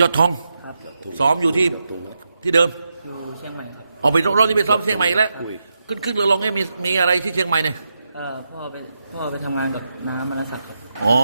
ยอดทองครับซ้อมอยู่ที่ที่เดิมอยู่เชียงใหม่ครับออกไปรอบที่ไปซ้อมเชียงใหม่อีกแล้วอุ้ยขึ้นขึ้นลงๆเนี่ยมีมีอะไรที่เชียงใหม่เนี่ยเอ่อพ่อไปพ่อไปทำงานกับน้ามนศักดิ์ครับอ๋อ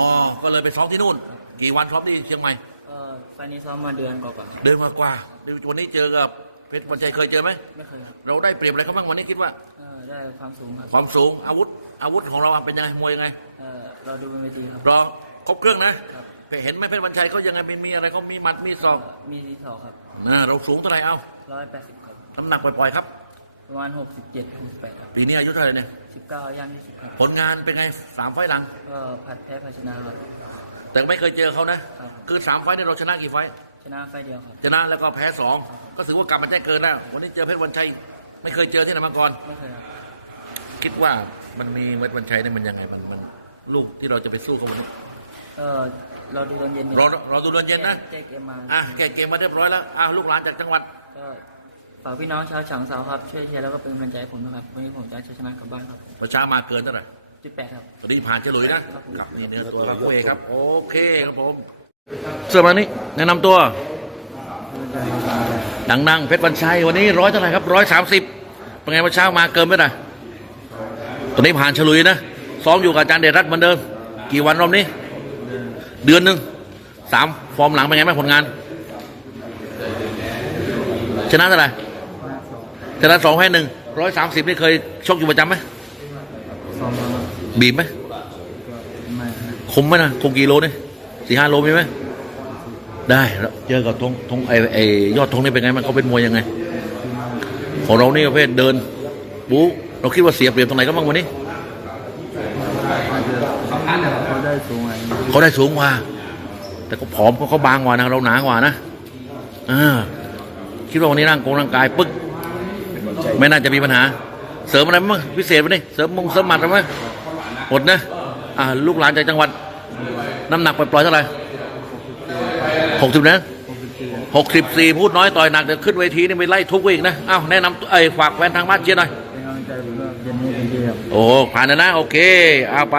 ก็เลยไปซ้อมที่นู่น กี่วันซ้อมที่เชียงใหม่เอ่อไฟล์นี้ซ้อมมาเดือนกว่าๆครับเดินมากว่าเดี๋ยววันนี้เจอกับเพชรวันชัยเคยเจอไหมไม่เคยครับเราได้เปรียบอะไรเขาบ้างวันนี้คิดว่าเอ่อได้ความสูงครับความสูงอาวุธอาวุธของเราเป็นยังไงมวยยังไงเอ่อเราดูบนเวทีครับรอ ครบเครื่องนะครับเห็นไหมเพชรวันชัยเขายังไงมีมีอะไรเขามีหมัดมีศอกมีทีสองครับนะเราสูงเท่าไหร่เอาร้อยแปดสิบครับน้ำหนักปล่อยๆครับ ประมาณหกสิบเจ็ดหกสิบแปดครับปีนี้อายุเท่าไหร่เนี่ยสิบเก้าย่างยี่สิบครับผลงานเป็นไงสามไฟล์หลัง ก็ผัดแพ้ผัดชนะครับ แต่ไม่เคยเจอเขานะ ครับคือสามไฟล์เนี่ยเราชนะกี่ไฟล์ชนะไฟล์เดียวครับ ชนะแล้วก็แพ้สองก็ถือว่ากลับมาแจ้งเกินแล้ววันนี้เจอเพชรวันชัย ไม่เคยเจอที่ไหนมาก่อน ไม่เคยครับคิดว่ามันมีเพชรวันชัยเนี่ยมันยังไงมันมันลูกที่เราจะไปสู้เขาวันนี้ เอ่อเราดูตอนเย็นนี่รอรอดูเดือนเย็นนะแจ้งเกมมาอะแก้เกมมาเรียบร้อยแล้วอะลูกหลานจากจังหวัด ก็ฝากพี่น้องชาวฉางเซาครับ ช่วยเชียร์แล้วก็เป็นกำลังใจให้ผมนะครับ วันนี้ผมจะเอาชัยชนะกลับบ้านครับประชามาเกินเท่าไหร่จุดแปดครับตอนนี้ผ่านเฉลุยนะนี่เนื้อตัวเราเองครับ โอเคครับผม เสื้อมานี้แนะนำตัว ดังนั่งเพชรวันชัยวันนี้ร้อยเท่าไหร่ครับร้อยสามสิบเป็นไงวันเช้ามาเกินไหมล่ะตอนนี้ผ่านเฉลุยนะซ้อมอยู่กับอาจารย์เดชรัตน์เหมือนเดิม กี่วันรอบนี้ เดือนหนึ่งสามฟอร์มหลังเป็นไงบ้างผลงาน ชนะเท่าไหร่ชนะสองแพ้หนึ่งร้อยสามสิบนี่เคยชกอยู่ประจำไหมบีบไหมคมไหมนะคมกี่โลนี่สี่ห้าโลมีไหมได้แล้วเจอกับทงทงไอไอยอดทงนี่เป็นไงมันเขาเป็นมวยยังไง ของเรานี่ประเภทเดินบู๊เราคิดว่าเสียเปรียบตรงไหนก็บ้างวันนี้ เขาได้สูงกว่า แต่ก็ผอมเขาเขาบางกว่านะเราหนากว่านะอ่าคิดว่าวันนี้ร่างกงร่างกายปึ๊กไม่น่าจะมีปัญหา เสริมอะไรบ้งพิเศษไปนี่เสริมมงเสริมหมัดไหมหมดนะอ่าลูกหลานจากจังหวัด น้ำหนักปล่อยๆเท่าไหร่หกสิบนะหกสิบสี่พูดน้อยต่อยหนักเดี๋ยวขึ้นเวทีนี่ไปไล่ทุกวีกนะอ้าวแนะนำไอ้ฝากแฟนทางบ้านเชียร์หน่อยโอ้ผ่านแล้นะ โอเค เอาไป